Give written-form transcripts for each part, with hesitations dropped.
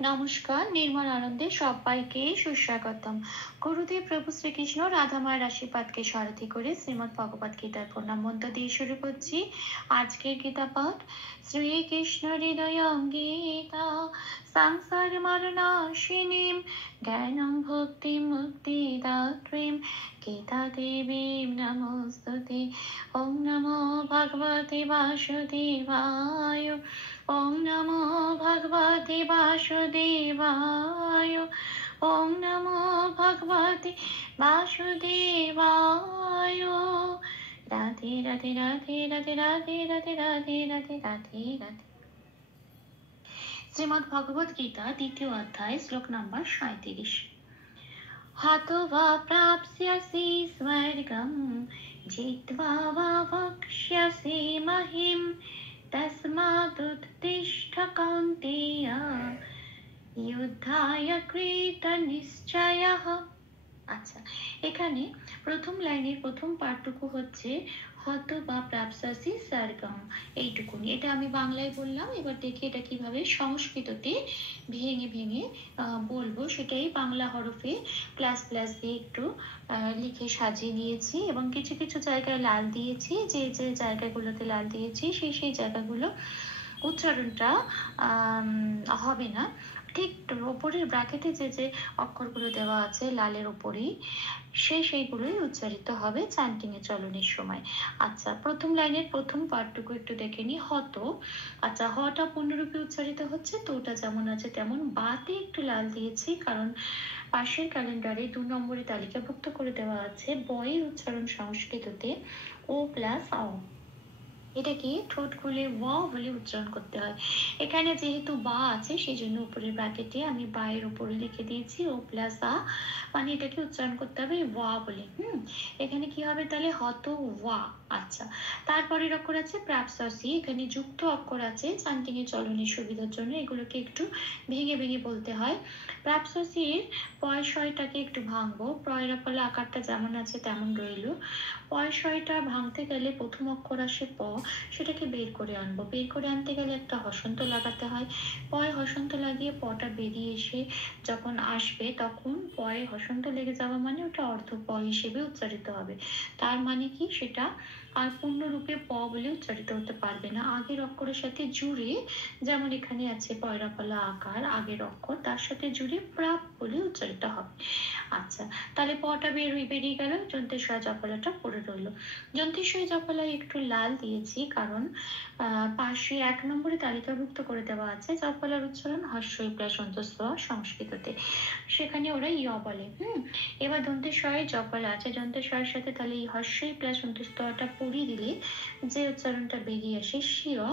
নমস্কার, নির্মল আনন্দে সবাইকে সুস্বাগতম। গুরুদেব প্রভু শ্রীকৃষ্ণ রাধামায়ের আশীর্বাদকে সারথি করে শ্রীমদ ভগবত গীতার প্রণাম মন্ত্র দিয়ে শুরু করছি আজকের গীতা পাঠ। শ্রীকৃষ্ণ হৃদয় গীতা সংসার মরণাশিনীম জ্ঞানম ভক্তি মুক্তি দাত্রীম গীতা দেবীম নমস্তুতে। ওং নমো ভগবতে বাসুদেবায়। ওং নমো ভগবতে বাসুদেবায়। ওং নমো ভগবতে বাসুদেবায়। রাধে রাধে রাধে রাধে রাধে রাধে রাধে রাধে রাধে রাধে। শ্রীমদ্ ভগবত গীতা দ্বিতীয় অধ্যায় শ্লোক নম্বর 37। হতো বা প্রাপ্স্যসি স্বর্গম জিত্বা বা ভক্ষ্যসি মহিম তস্মাদুত্তিষ্ঠ কৌন্তেয় যুদ্ধায় কৃত নিশ্চয়ঃ। আচ্ছা, এখানে প্রথম লাইনের প্রথম পাঠটুকু হচ্ছে হত বা প্রাপ্স্যসি স্বর্গম, এইটুকুনি। এটা আমি বাংলায় বললাম, এবার দেখি এটা কিভাবে সংস্কৃততে ভেঙে ভেঙে বলবো, সেটাই বাংলা হরফে প্লাস প্লাস দিয়ে একটু লিখে সাজিয়ে নিয়েছি এবং কিছু কিছু জায়গায় লাল দিয়েছি। যে যে জায়গাগুলোতে লাল দিয়েছি সেই জায়গাগুলো উচ্চারণটা হবে না। ঠিক ওপরের ব্র্যাকেটে যে যে অক্ষরগুলো দেওয়া আছে লালের ওপরেই সেইগুলোই উচ্চারিত হবে চ্যান্টিং এর চলনের সময়। আচ্ছা, প্রথম লাইনের প্রথম পার্টটুকু একটু দেখে নি। হত, আচ্ছা হটা পূর্ণরূপে উচ্চারিত হচ্ছে, তো ওটা যেমন আছে তেমন। বাতে একটু লাল দিয়েছি কারণ পাশের ক্যালেন্ডারে 2 নম্বরে তালিকাভুক্ত করে দেওয়া আছে বয়ের উচ্চারণ সংস্কৃততে ও প্লাস অ। এটাকে ঠোঁট খুলে ওয়া বলে উচ্চারণ করতে হয়। এখানে যেহেতু বা আছে সেই জন্য উপরের ব্র্যাকেটে আমি বা এর উপরে লিখে দিয়েছি ও প্লাস আ, মানে এটাকে উচ্চারণ করতে হবে ওয়া বলে। এখানে কি হবে তাহলে? হত ওয়া। আচ্ছা, তারপরের অক্ষর আছে প্রাপ্স্যসি, এখানে যুক্ত অক্ষর আছে চ্যান্টিং এর চলনের সুবিধার জন্য এগুলোকে একটু ভেঙে ভেঙে বলতে হয়। প্রাপ্স্যসির পয়সয়টাকে একটু ভাঙবো, প্রয়রা ফলে আকারটা যেমন আছে তেমন রইল। পয়সয়টা ভাঙতে গেলে প্রথম অক্ষর আসে প, সেটাকে বের করে আনবো। বের করে আনতে গেলে একটা হসন্ত লাগাতে হয়। পয় হসন্ত লাগিয়ে পটা বেরিয়ে এসে যখন আসবে তখন পয়ে হসন্ত লেগে যাওয়া মানে ওটা অর্ধ প হিসেবে উচ্চারিত হবে। তার মানে কি, সেটা আর পূর্ণরূপে প বলে উচ্চারিত হতে পারবে না। আগের অক্ষরের সাথে জুড়ে, যেমন এখানে আছে পয়রা ফলা আকার, আগের অক্ষর তার সাথে জুড়ে প্রাপ বলে উচ্চারিত হবে। আচ্ছা, তাহলে পটা বেরিয়ে গেল, যন্ত্রেশ্বয় জফলাটা পড়ে রইল। যন্ত্রেশ্বয় জফলায় একটু লাল দিয়েছি কারণ পাশে 1 নম্বরে তালিকাভুক্ত করে দেওয়া আছে জফলার উচ্চারণ হস্যই প্লাস অন্তঃস্থ সংস্কৃততে, সেখানে ওরা ইয় বলে। এবার দন্তেশ্বয়ের জফলা আছে, যন্ত্রেশ্বয়ের সাথে তাহলে এই হস্যই প্লাস অন্তঃস্থটা পড়িয়ে দিলে যে উচ্চারণটা বেরিয়ে আসে সিয়,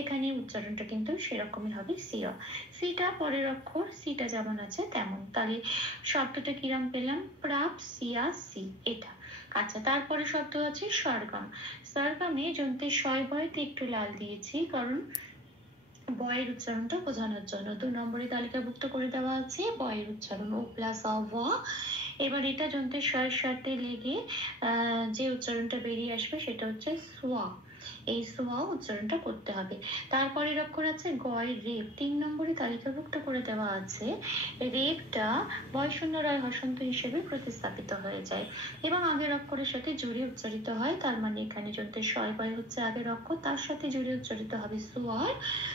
এখানে উচ্চারণটা কিন্তু সেরকমই হবে সিয়। সিটা পরের অক্ষর, সিটা যেমন আছে তেমন। তাহলে শব্দটা কিরাম পেলাম? প্রাপ্স্যসি, এটা। আচ্ছা, তারপরে শব্দ আছে স্বর্গম। স্বর্গমে যন্ত্রের শয় বয়তে একটু লাল দিয়েছি কারণ বয়ের উচ্চারণটা বোঝানোর জন্য। 2 নম্বরে তালিকাভুক্ত করে দেওয়া আছে বয়ের উচ্চারণ ও প্লাস অ। এবার এটা যন্ত্রের শয়ের সাথে লেগে যে উচ্চারণটা বেরিয়ে আসবে সেটা হচ্ছে সোয়া। এই সোয়া উচ্চারণটা করতে হবে। তারপরের অক্ষর আছে গয় রেপ, 3 নম্বরে তালিকাভুক্ত করে দেওয়া আছে। রেপটা বয় শূন্য রয় হসন্ত হিসেবে প্রতিস্থাপিত হয়ে যায় এবং আগের অক্ষরের সাথে জুড়ে উচ্চারিত হয়। তার মানে এখানে যন্ত্রের শয় বয় হচ্ছে আগের অক্ষর, তার সাথে জুড়ে উচ্চারিত হবে সোয়ার।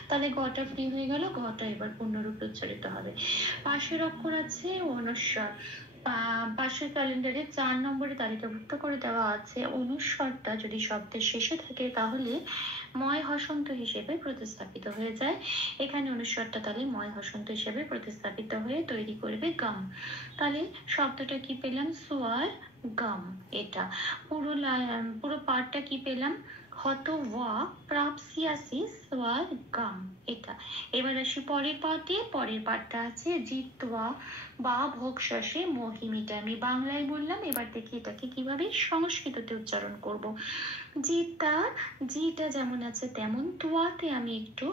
তাহলে গটা ফ্রি হয়ে গেল, গটা এবার পূর্ণরূপে উচ্চারিত হবে। পাশের অক্ষর আছে অনুস্বর। পাশের ক্যালেন্ডারে 4 নম্বরে তালিকাভুক্ত করে দেওয়া আছে অনুস্বরটা যদি শব্দের শেষে থাকে তাহলে ময় হসন্ত হিসেবে প্রতিস্থাপিত হয়ে যায়। এখানে অনুস্বরটা তাহলে ময় হসন্ত হিসেবে প্রতিস্থাপিত হয়ে তৈরি করবে গাম। তাহলে শব্দটা কি পেলাম? সোয়ার গাম। এটা পুরো পার্টটা কি পেলাম? হত ওয়া প্রাপ্স্যসি স্বর গাম, এটা। এবার আসি পরের পার্টে। পরের পার্টটা আছে জিত্বা বা ভোক্ষ্যসি মহিম, এটা আমি বাংলায় বললাম। এবার দেখি এটাকে কিভাবে সংস্কৃততে উচ্চারণ করব। জিটা যেমন আছে তেমন। তোয়াতে আমি একটু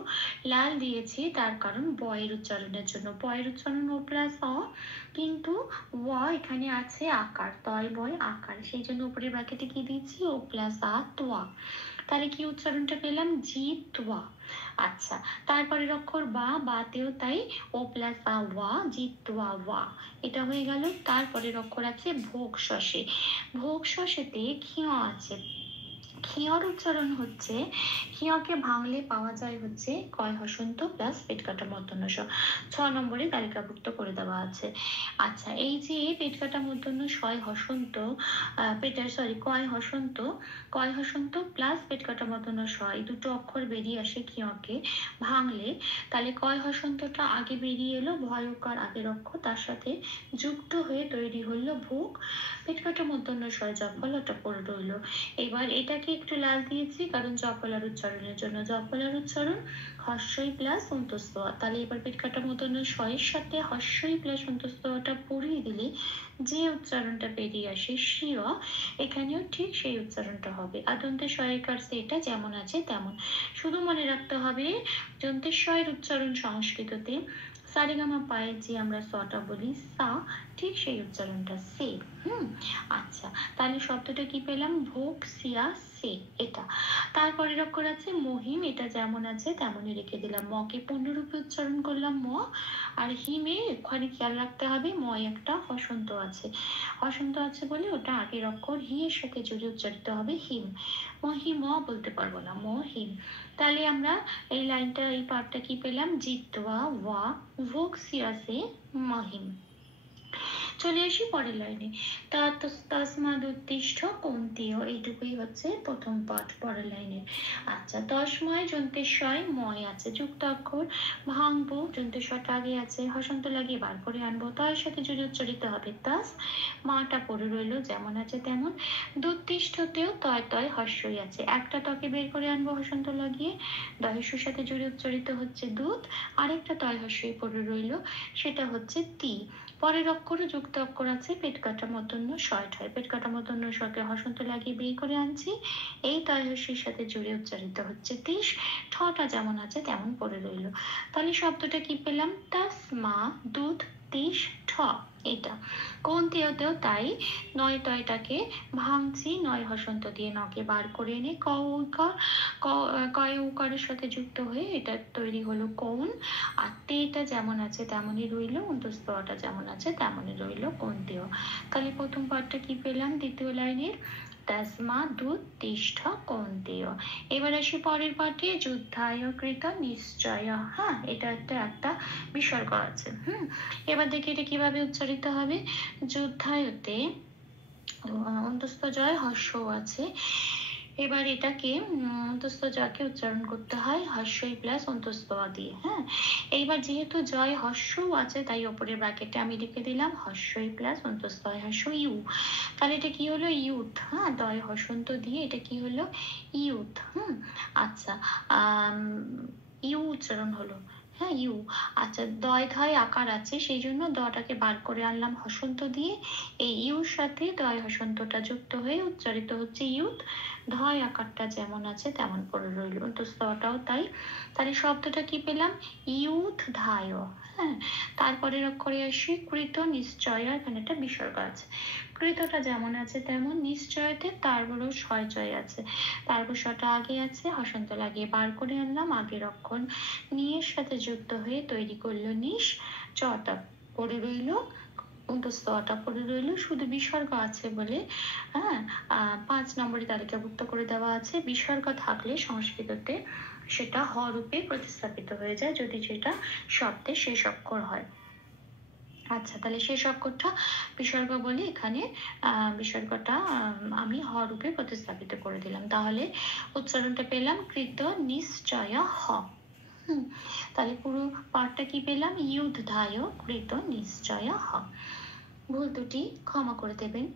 লাল দিয়েছি তার কারণ বয়ের উচ্চারণের জন্য। বয়ের উচ্চারণ ও প্লাস অ, কিন্তু ওয়া এখানে আছে আকার, তয় বয় আকার, সেই জন্য উপরে ব্র্যাকেটে কি দিয়েছি ও প্লাস আ তোয়া। তাহলে কি উচ্চারণটা পেলাম? জিতওয়া। আচ্ছা, তারপরের অক্ষর বা, বাতেও তাই ও প্লাস আ ওয়া, জিতওয়া ওয়া, এটা হয়ে গেল। তারপরের অক্ষর আছে ভোগ শসে। ভোগ শসেতে ক্ষিয় আছে। ক্ষিয়র উচ্চারণ হচ্ছে, ক্ষিয়কে ভাঙলে পাওয়া যায় হচ্ছে কয় হসন্ত প্লাস পেট কাটা মূর্ধন্য ষ। 6 নম্বরে তালিকাভুক্ত করে দেওয়া আছে। আচ্ছা, এই যে পেট কাটা মূর্ধন্য ছয় হসন্ত, কয় হসন্ত, কয় হসন্ত প্লাস পেট কাটা মূর্ধন্য ষ, এই দুটো অক্ষর বেরিয়ে আসে ক্ষিয়কে ভাঙলে। তাহলে কয় হসন্তটা আগে বেরিয়ে এলো, ভয়কার আগের অক্ষর, তার সাথে যুক্ত হয়ে তৈরি হলো ভোগ, পেট কাটা মূর্ধন্য ষ, জফলাটা পড়ে রইলো। এবার এটাকে একটু লাল দিয়েছি কারণ জফলার উচ্চারণের জন্য। জফলার উচ্চারণ হর্ষই প্লাস অন্তস্থ। তাহলে এবার পেট কাটা মূর্ধন্য ষ এর সাথে হর্ষই প্লাস অন্তস্থটা পড়িয়ে দিলে যে উচ্চারণটা বেরিয়ে আসে শিও, এখানেও ঠিক সেই উচ্চারণটা হবে। আদন্তের শয়ের কাছে এটা যেমন আছে তেমন। শুধু মনে রাখতে হবে যন্তের শয়ের উচ্চারণ সংস্কৃততে সারেগামা পায়ের যে আমরা সটা বলি সা, ঠিক সেই উচ্চারণটা সে। আচ্ছা, তাহলে শব্দটা কি পেলাম? ভোগ সিয়া সে, এটা। তারপরের অক্ষর আছে মহিম, এটা যেমন আছে তেমনই রেখে দিলাম। মকে পূর্ণরূপে উচ্চারণ করলাম ম, আর হিমে ওখানে খেয়াল রাখতে হবে ম একটা হসন্ত আছে। হসন্ত আছে বলে ওটা আগের অক্ষর হি এর সাথে জুড়ে উচ্চারিত হবে হিম। মহিম বলতে পারবো না, মহিম। তাহলে আমরা এই লাইনটা, এই পার্টটা কি পেলাম? জিতওয়া ওয়া ভোগ সিয়া সে মহিম। চলে আসি পরের লাইনে। তসমাদ উত্তিষ্ঠ কন্তীয়, এইটুকুই হচ্ছে প্রথম পাঠ পরের লাইনে। আচ্ছা, তসময় যন্তেশ্বয় ময় আছে, যুক্ত অক্ষর ভাঙবো, যন্তেশ্বটা আগে আছে, হসন্ত লাগিয়ে বার করে আনবো, তয়ের সাথে জুড়ে উচ্চারিত হবে তাস, মাটা পড়ে রইলো যেমন আছে তেমন। দুত্তিষ্ঠতেও তয় তয় হর্ষই আছে, একটা তকে বের করে আনবো হসন্ত লাগিয়ে, দহেশ্বর সাথে জুড়ে উচ্চারিত হচ্ছে দুধ, আরেকটা তয় হর্ষই পড়ে রইলো, সেটা হচ্ছে তি। পরের অক্ষরে যুক্ত অক্ষর আছে পেট কাটা মূর্ধন্য ষয় ঠয়, পেট কাটা মূর্ধন্য ষকে হসন্ত লাগিয়ে বের করে আনছি, এই তয়হস্যের সাথে জুড়ে উচ্চারিত হচ্ছে তিস, ঠটা যেমন আছে তেমন পড়ে রইল। তাহলে শব্দটা কি পেলাম? তাসমা দুধ তিস ঠ, এটা। কোন তেও তাই, নয় তয়টাকে ভাঙছি, নয় হসন্ত দিয়ে নকে বার করে এনে ক উকার, কয় উকারের সাথে যুক্ত হয়ে এটা তৈরি হলো কোন, আর তেটা যেমন আছে তেমনই রইল, অন্তস্তটা যেমন আছে তেমনই রইল কোন্তেও। তাহলে প্রথম পার্টটা কি পেলাম? দ্বিতীয় লাইনের তসমা দুধ তিষ্ঠ কন্তেয়। এবার আসি পরের পার্টে, যুদ্ধায় কৃত নিশ্চয়। হ্যাঁ, এটা একটা বিসর্গ আছে। এবার দেখি এটা কিভাবে উচ্চারিত হবে। যুদ্ধায়তে অন্তস্থ জয় হর্ষ আছে, এবার এটাকে অন্তস্থ জয়কে উচ্চারণ করতে হয় হর্ষই প্লাস অন্তস্থ দিয়ে। হ্যাঁ, এইবার যেহেতু জয় হর্ষ আছে তাই ওপরের ব্র্যাকেটে আমি লিখে দিলাম হর্ষই প্লাস অন্তস্থ হর্ষ ইউ। তাহলে এটা কি হলো? ইউথ। হ্যাঁ, দয় হসন্ত দিয়ে এটা কি হলো? ইউথ। আচ্ছা, ইউ উচ্চারণ হলো। হ্যাঁ, ইউ। আচ্ছা, দয় ধয় আকার আছে সেই জন্য দটাকে বার করে আনলাম হসন্ত দিয়ে, এই ইউর সাথে দয় হসন্তটা যুক্ত হয়ে উচ্চারিত হচ্ছে ইউথ, ধয় আকারটা যেমন আছে তেমন পড়ে রইল, তো স্তটাও তাই। তাহলে শব্দটা কি পেলাম? ইউথ ধায়। হ্যাঁ, তারপরের অক্ষরে আসি কৃত নিশ্চয়, এখানে একটা বিসর্গ আছে। কৃতটা যেমন আছে তেমন, নিশ্চয়তে তারপরও ছয় আছে, তারপর শটা আগে আছে, হসন্ত লাগিয়ে বার করে আনলাম, আগের অক্ষর নিয়ের সাথে যুক্ত হয়ে তৈরি করলো নিশ, চটা পড়ে রইল, স্তটা পড়ে রইল, শুধু বিসর্গ আছে বলে 5 নম্বরে তালিকাভুক্ত করে দেওয়া আছে। বিসর্গ থাকলে সংস্কৃততে সেটা হ রূপে প্রতিস্থাপিত হয়ে যায় যদি সেটা শব্দের শেষ অক্ষর হয়। আচ্ছা, তাহলে শেষ অক্ষরটা বিসর্গ বলে এখানে বিসর্গটা আমি হ রূপে প্রতিস্থাপিত করে দিলাম, তাহলে উচ্চারণটা পেলাম কৃত নিশ্চয় হ। তাহলে পুরো পাঠটা কি পেলাম? ইউথ ধায় কৃত নিশ্চয় হ। ভুল দুটি ক্ষমা করে দেবেন,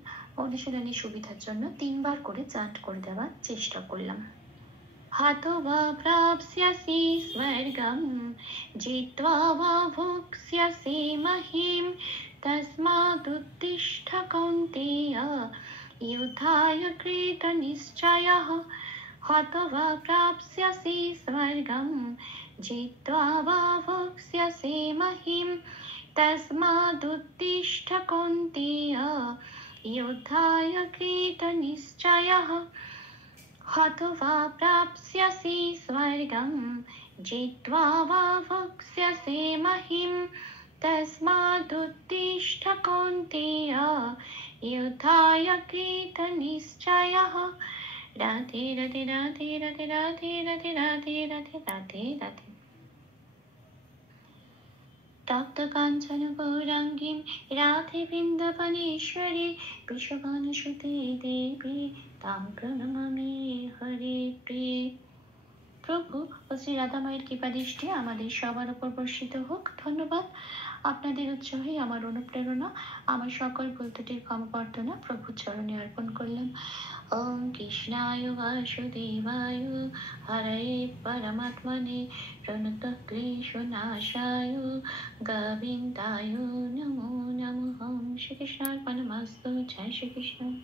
অনুশীলনের সুবিধার জন্য 3 বার করে চান্ট করে দেওয়ার চেষ্টা করলাম। हतो वा प्राप्स्यसि स्वर्गं जित्वा वा भोक्ष्यसि महीं तस्मादुत्तिष्ठ कौन्तेय युद्धाय कृतनिश्चयः हतो वा प्राप्स्यसि स्वर्गं जित्वा वा भोक्ष्यसि महीं तस्मादुत्तिष्ठ कौन्तेय युद्धाय कृतनिश्चयः। हत्वा प्राप्स्यसि स्वर्गं जित्वा वा भोक्ष्यसे महीम् तस्मादुत्तिष्ठ कौन्तेय युद्धाय कृतनिश्चयः। राधे राधे राधे राधे राधे राधे राधे राधे राधे राधे। तप्त काञ्चन गौराङ्गीं राधे वृन्दावनेश्वरी वृषभानुसुते देवी तां प्रणमामि हरे प्रिये। প্রভু ও শ্রী রাধা মায়ের কৃপা দৃষ্টি আমাদের সবার উপর বর্ষিত হোক। ধন্যবাদ। আপনাদের উৎসাহে আমার অনুপ্রেরণা, আমার সকল ভুল ত্রুটির ক্ষমা প্রার্থনা প্রভুর চরণে অর্পণ করলাম। ওম কৃষ্ণায় বাসুদেবায় হরয়ে পরমাত্মনে প্রণতক্লেশনাশায় গোবিন্দায় নমো নমঃ। শ্রীকৃষ্ণার্পণমস্তু। জয় শ্রীকৃষ্ণ।